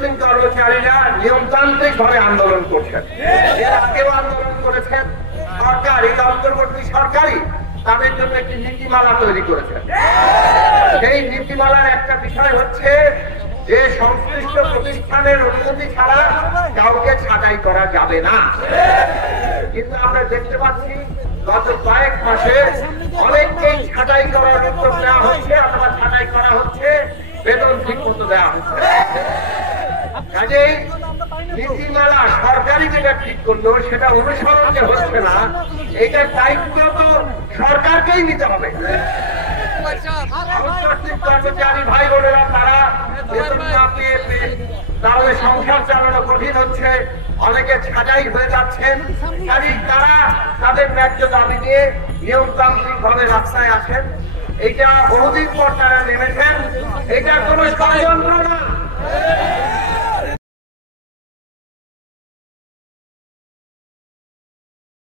Outsourcing কর্মচারীরা নিয়মতান্ত্রিক ভাবে আন্দোলন করছেন, এর আগেও আন্দোলন করেছেন। সরকার, এই অন্তর্বর্তী সরকারই তাদের জন্য একটি নীতিমালা তৈরি করেছেন। সেই নীতিমালার একটা বিষয় হচ্ছে যে সংশ্লিষ্ট প্রতিষ্ঠানের অনুমতি ছাড়া কাউকে ছাঁটাই করা যাবে না। কিন্তু আমরা দেখতে পাচ্ছি গত কয়েক মাসে অনেককেই ছাঁটাই করার উদ্যোগ নেওয়া হচ্ছে অথবা ছাঁটাই করা হচ্ছে, বেতন ঠিক মতো দেওয়া হচ্ছে। কাজেই নীতিমালা সরকারি যেটা ঠিক করলো সেটা অনুসরণ যে হচ্ছে না, এটার দায়িত্ব তো সরকারকেই নিতে হবে। কর্মচারী ভাই বোনেরা তারা বেতন না পেয়ে তাহলে সংসার চালানো কঠিন হচ্ছে, অনেকে ছাঁটাই হয়ে যাচ্ছেন। কাজেই তারা তাদের ন্যায্য দাবি নিয়ে নিয়মতান্ত্রিক ভাবে রাস্তায় আসেন। এইটা বহুদিন পর তারা নেমেছেন, এটা কোনো ষড়যন্ত্র না।